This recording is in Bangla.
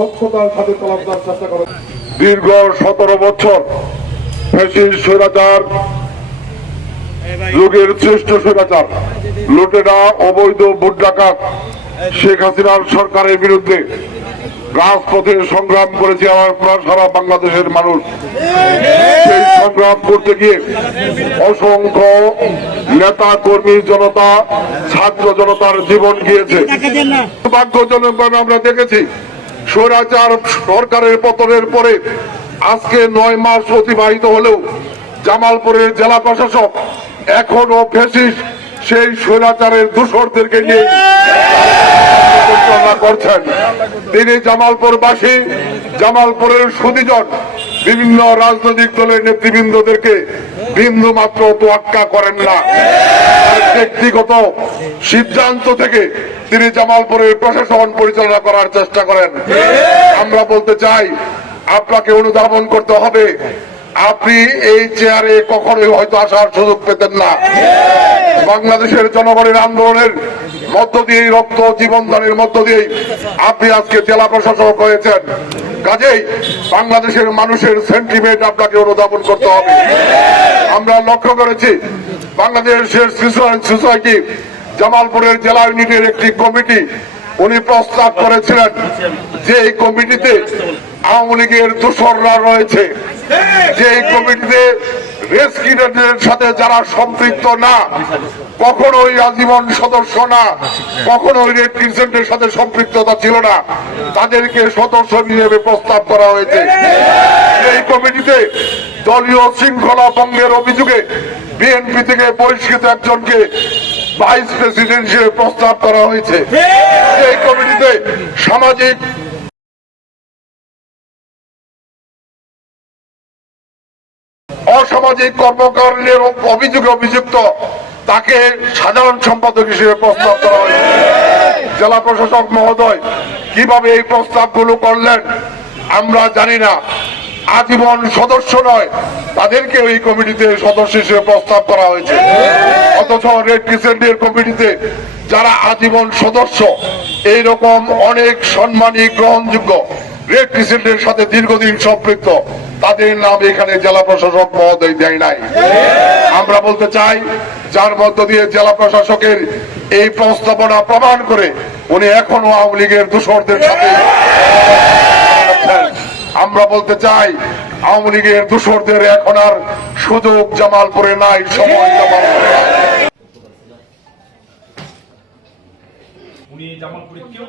স্বচ্ছতার সাথে চলার চেষ্টা করেন। দীর্ঘ 17 বছর ফ্যাসিস্ট স্বৈরাচার, যুগের শ্রেষ্ঠ স্বৈরাচার, লুটেরা, অবৈধ ভোট ডাকাত শেখ হাসিনার সরকারের বিরুদ্ধে রাজপথে সংগ্রাম করেছে আমরা সারা বাংলাদেশের মানুষ। সেই সংগ্রাম করতে গিয়ে অসংখ্য নেতা কর্মী জনতা, ছাত্র জনতার জীবন গিয়েছে। দুর্ভাগ্যজনকভাবে আমরা দেখেছি স্বৈরাচার সরকারের পতনের পরে আজকে 9 মাস অতিবাহিত হলেও জামালপুরের জেলা প্রশাসক এখনো ফ্যাসিস্ট সেই স্বৈরাচারের দূষরদেরকে নিয়ে পরিচালনা করছেন। তিনি জামালপুরবাসী, জামালপুরের সুধীজন বিভিন্ন রাজনৈতিক দলের নেতৃবৃন্দদেরকে বিন্দু মাত্র তোয়াক্কা করেন না। ব্যক্তিগত সিদ্ধান্ত থেকে তিনি জামালপুরের প্রশাসন পরিচালনা করার চেষ্টা করেন। আমরা বলতে চাই, আপনাকে অনুধাবন করতে হবে, আপনি এই চেয়ারে কখনোই হয়তো আসার সুযোগ পেতেন না। বাংলাদেশের জনগণের আন্দোলনের মধ্য দিয়ে, রক্ত জীবনদানের মধ্য দিয়ে আপনি আজকে জেলা প্রশাসক হয়েছেন। কাজেই বাংলাদেশের মানুষের সেন্টিমেন্ট আপনাকে অনুধাবন করতে হবে। আমরা লক্ষ্য করেছি বাংলাদেশের সোসাইটি জামালপুরের জেলা ইউনিটের একটি কমিটি উনি প্রস্তাব করেছিলেন যে এই কমিটিতে আওয়ামী লীগের দোসররা রয়েছে, যে এই কমিটিতে রেস্কিউদের সাথে যারা সম্পৃক্ত না, কখনোই আজীবন সদস্য না, কখনোই রেড ক্রিসেন্টের সাথে সম্পৃক্ততা ছিল না, তাদেরকে সদস্য হিসেবে প্রস্তাব করা হয়েছে। এই কমিটিতে দলীয় শৃঙ্খলা ভঙ্গের অভিযোগে বিএনপি থেকে বহিষ্কৃত একজনকে ভাইস প্রেসিডেন্ট হিসেবে প্রস্তাব করা হয়েছে। এই কমিটিতে সামাজিক অসামাজিক কর্মকাণ্ডের অভিযোগে অভিযুক্ত তাকে সাধারণ সম্পাদক হিসেবে প্রস্তাব করা হয়েছে। জেলা প্রশাসক মহোদয় কিভাবে এই প্রস্তাবগুলো করলেন আমরা জানি না। আজীবন সদস্য নয়, তাদেরকে এই কমিটিতে সদস্য হিসেবে প্রস্তাব করা হয়েছে। অথচ রেড ক্রিসেন্টের কমিটিতে যারা আজীবন সদস্য, এইরকম অনেক সম্মানী গ্রহণযোগ্য রেড ক্রিসেন্টের সাথে দীর্ঘদিন সম্পৃক্ত, তাদের নাম এখানে জেলা প্রশাসক মহোদয় দেয় নাই। আমরা বলতে চাই, যার মধ্য দিয়ে জেলা প্রশাসকের এই প্রস্তাবনা প্রমাণ করে উনি এখনো আওয়ামী লীগের দোসরদের সাথে। আমরা বলতে চাই, আওয়ামী লীগের দোসরদের এখন আর সুযোগ জামালপুরে নাই, সময় জামালপুরে নাই। উনি জামালপুরে কেউ